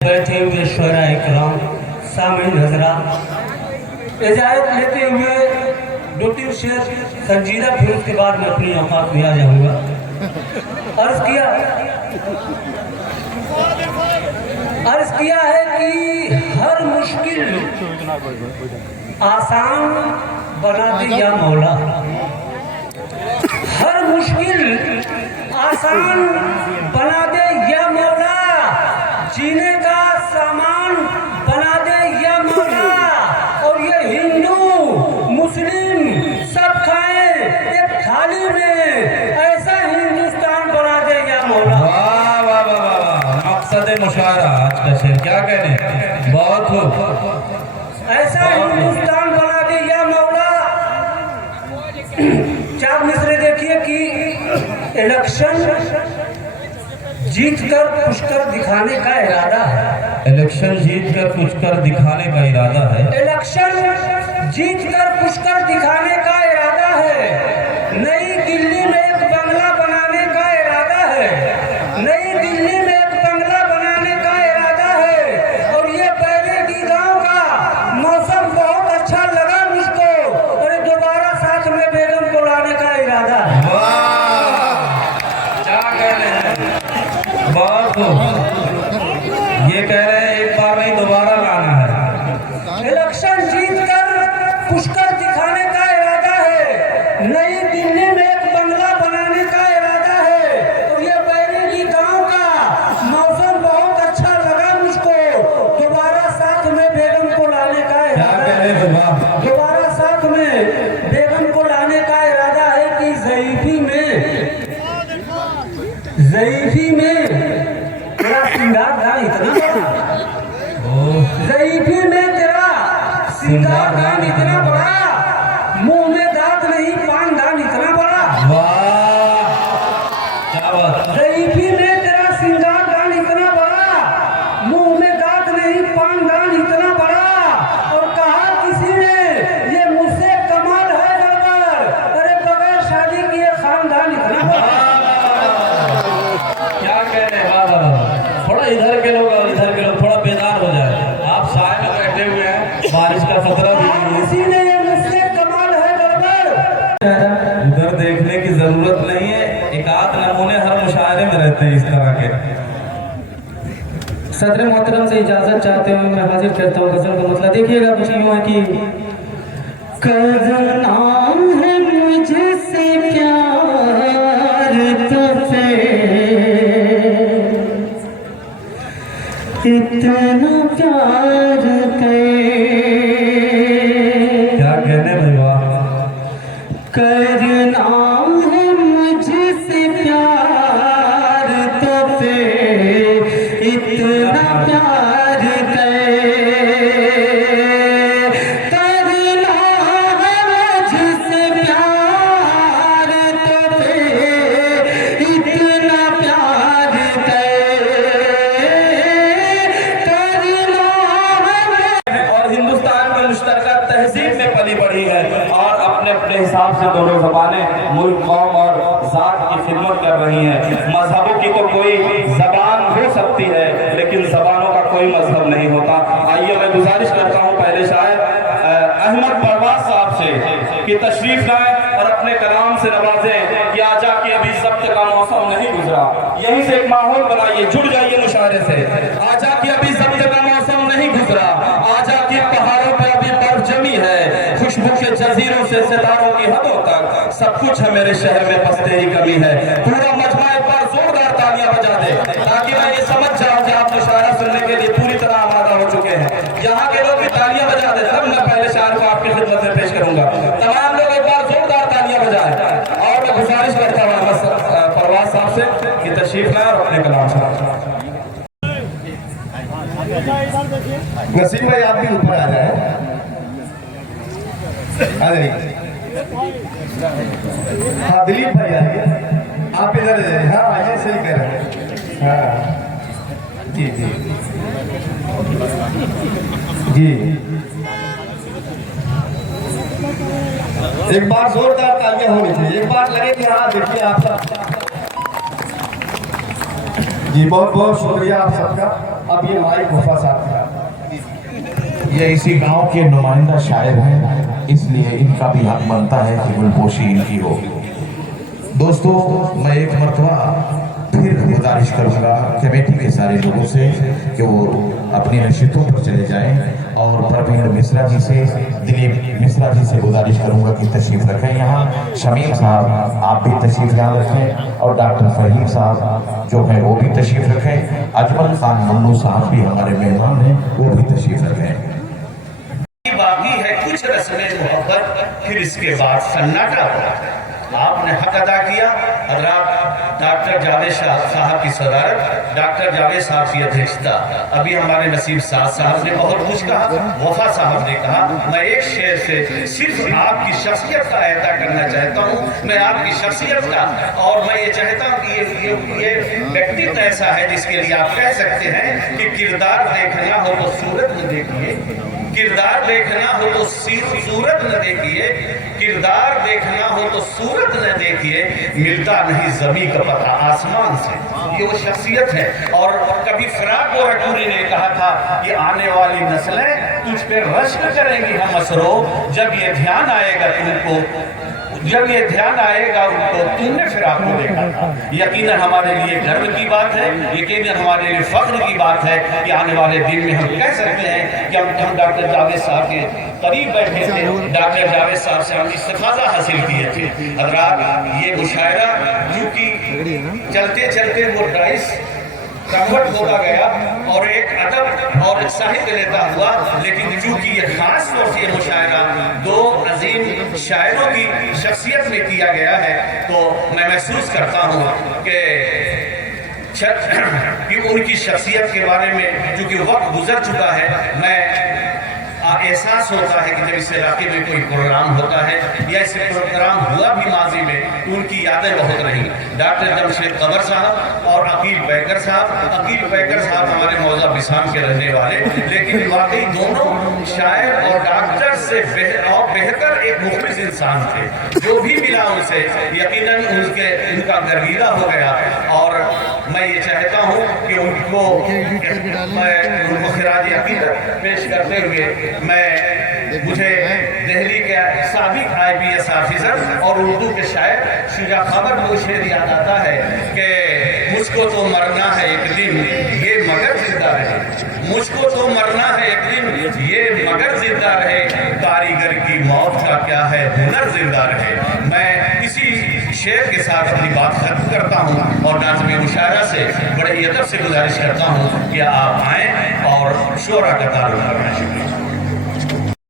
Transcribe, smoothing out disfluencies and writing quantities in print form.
बैठे हुए शोहराए किराम सामीन हजरात, इजाज़त लेते हुए दो तीन शेर संजीदा, फिर उसके बाद मैं अपनी औकात में आ जाऊंगा। अर्ज किया है कि हर मुश्किल आसान बना दे या मौला, हर मुश्किल आसान बना दे या मौला, जीने का सामान बना दे या मौला, और ये हिंदू मुस्लिम सब खाएं एक थाली में, ऐसा हिंदुस्तान बना दे या मौला। वाह वाह वाह वाह, मकसद मुशायरा आज का शेर क्या कहने, बहुत खूब। ऐसा हिंदुस्तान बना दे या मौला। चार मिसरे देखिए कि इलेक्शन जीत कर कुछ कर दिखाने का इरादा है, इलेक्शन जीत कर कुछ कर दिखाने का इरादा है, इलेक्शन जीत कर कुछ कर दिखाने का इरादा है, नई दिल्ली में एक बंगला बनाने का इरादा है, नई दिल्ली में एक बंगला बनाने का इरादा है, और ये बैरेगी गांव का मौसम बहुत अच्छा लगा मुझको, और दोबारा साथ में बेगम को लाने का इरादा है। क्या कह रहे हैं, बहुत खूब। ये कह रहे हैं एक बार नहीं दोबारा लाना है, इलेक्शन जीत कर कुछ कर दिखाने का इरादा है, नई दिल्ली में एक बंगला बनाने का इरादा है, और ये बैरेगी गांव का मौसम बहुत अच्छा लगा मुझको, दोबारा साथ में बेगम को लाने का क्या इरादा कह रहे है, हैं दोबारा साथ में बेगम को लाने का इरादा है कि ज़ईफ़ी में तेरा श्रृंगार दान इतना बड़ा, ज़ईफ़ी में तेरा श्रृंगार दान इतना बड़ा, मुंह में दांत नहीं पान दान इतना बड़ा, वाह क्या बात। ज़ईफ़ी में तेरा श्रृंगार दान इतना बड़ा, मुंह में दांत नहीं पान दान इतना बड़ा, और कहा किसी ने ये मुझसे कमाल है गड़बड़, अरे बगैर शादी किए खानदान इतना बड़ा। क्या कह रहे हैं, वाह वाह वाह। थोड़ा इधर के लोग और इधर के लोग थोड़ा बेदार हो जाए, आप साए में बैठे हुए हैं, बारिश का खतरा भी नहीं है। किसी ने ये मुझसे कमाल है गड़बड़। उधर देखने की जरूरत नहीं है, एक आध नमूने हर मुशायरे में रहते हैं इस तरह के। सदर मोहतरम से इजाजत चाहते हुए मैं हाजिर करता हूँ गजल का मतलब। देखिएगा कुछ यूं है कि करना है मुझसे प्यार तो फिर इतना प्यार कर, क्या कहने भाई, वाह। करना है मुझसे प्यार तो फिर इतना प्यार कर, करना है मुझसे प्यार तो फिर इतना प्यार कर, करना है। और हिंदुस्तान की मुश्तरका तहजीब में पली बढ़ी है, और अपने अपने हिसाब से दोनों ज़बानें मुल्क कौम और ज़ात की खिदमत कर रही हैं। मजहबों की तो कोई ज़बान हो सकती है, लेकिन ज़बानों का कोई मजहब नहीं होता। आइए मैं गुजारिश करता हूँ पहले शायर अहमद परवाज साहब से कि तशरीफ लाएं और अपने कलाम से नवाजें कि आजा कि अभी ज़ब्त का मौसम नहीं गुजरा। यहीं से एक माहौल बनाइए, जुड़ जाइए मुशायरे से। आजा कि अभी ज़ब्त का मौसम नहीं गुजरा, आजा कि पहाड़ों पर अभी बर्फ जमी है, खुशबू के जजीरों से सितारों की हदों तक सब कुछ है मेरे शहर में, बस तेरी कमी है। पूरा मजमा एक बार जोरदार तालियां बजा दे, ताकि मैं ये समझ जाऊं कि आप मुशायरा सुनने के लिए पूरी तरह आमादा हो चुके हैं। यहाँ के लोग भी तालियां बजा दे, तब मैं पहले शायर को आपकी खिदमत में पेश करूंगा। तमाम लोग एक बार जोरदार तालियां बजाएं, और मैं गुजारिश करता हूँ परवाज साहब से कि तशरीफ लाएं और अपने कलाम से। नसीम भाई आप भी ऊपर आ जाए, आ जाइए। हाँ दिलीप भाई आइए, आप इधर जाइए। हाँ आइए, सही कह रहे हैं। हाँ जी जी जी, एक बार जोरदार तालियां होनी चाहिए, एक बार लगे कि हाँ देखिए आप सब। जी बहुत बहुत शुक्रिया आप सबका। अब ये माइक वफा साहब का। ये इसी गांव के नुमाइंदा शायर हैं, इसलिए इनका भी हक बनता है कि गुलपोशी इनकी हो। दोस्तों, मैं एक मरतबा फिर गुजारिश करूंगा कमेटी के सारे लोगों से कि वो अपनी नशितों पर चले जाएं और प्रवीण मिश्रा जी से, दिलीप मिश्रा जी से गुजारिश करूंगा कि तशरीफ रखें यहाँ। शमीम साहब आप भी तशरीफ यहाँ रखें और डॉक्टर फहीम साहब जो है वो भी तशरीफ रखें। अजमल खान मन्नू साहब भी हमारे मेहमान हैं, वो भी तशरीफ रखें। बाकी है कुछ रस्में मोहब्बत, फिर इसके बाद सन्नाटा होगा। आपने हक अदा किया। हजरात डॉक्टर जावेद साहब की सदारत, डॉक्टर जावेद साहब की अध्यक्षता, अभी हमारे नसीब साहब ने बहुत कुछ कहा, वफा साहब ने कहा। मैं एक शेर से सिर्फ आपकी शख्सियत का अहदा करना चाहता हूँ, मैं आपकी शख्सियत का, और मैं ये चाहता हूँ कि ये व्यक्तित्व ऐसा है जिसके लिए आप कह सकते हैं कि किरदार देखना हो तो सूरत न देखिए, किरदार देखना हो तो सूरत न देखिए, किरदार देखना हो तो सूरत न देखिए, मिलता नहीं जमी का पता आसमान से। ये वो शख्सियत है। और कभी फराक गोरखपुरी ने कहा था कि आने वाली नस्लें तुझ पे रश्क करेंगी हम असरो, जब ये ध्यान आएगा तुमको, जब ये ध्यान आएगा उनको तुमने फिराक को देखा था। यकीनन हमारे लिए गर्व की बात है, यकीनन हमारे लिए फख्र की बात है कि आने वाले दिन में हम कह सकते हैं कि हम डॉक्टर जावेद साहब के करीब बैठे थे, डॉक्टर जावेद साहब से हम इस्तिफादा हासिल किए थे। हजरात ये मुशायरा क्योंकि चलते चलते वो राइस कन्वर्ट होता गया और एक अदब और साहित्य लेता हुआ, लेकिन चूंकि ये खास तौर से मुशायरा दो अजीम शायरों की शख्सियत में किया गया है, तो मैं महसूस करता हूँ कि उनकी शख्सियत के बारे में चूंकि वक्त गुजर चुका है, मैं एहसास होता है कि जब इस इलाके में कोई प्रोग्राम होता है या इस प्रोग्राम हुआ भी माजी में, तो उनकी यादें बहुत रही। डॉक्टर जमशेद कमर साहब और अकील पैकर साहब हमारे मौजा बिसाम के रहने वाले, लेकिन वाकई दोनों शायर और डॉक्टर से बेहतर एक मुखलिस इंसान थे। जो भी मिला उनसे यकीनन उनका गर्विदा हो गया। और मैं ये चाहता हूँ कि उनको खिराज अकीदत पेश करते हुए मुझे दिल्ली के साबिक IPS ऑफिसर और उर्दू के शायर शुजा खबर को शेर याद आता है कि मुझको तो मरना है एक दिन ये मगर जिंदा रहे, मुझको तो मरना है एक दिन ये मगर जिंदा रहे, कारीगर की मौत का क्या है हुनर जिंदा रहे। मैं इसी शेर के साथ अपनी बात खत्म करता हूँ और नाज़िम मुशायरा से बड़े अदब से गुजारिश करता हूँ कि आप आएँ और शोरा का तारुफ करना। शुक्रिया।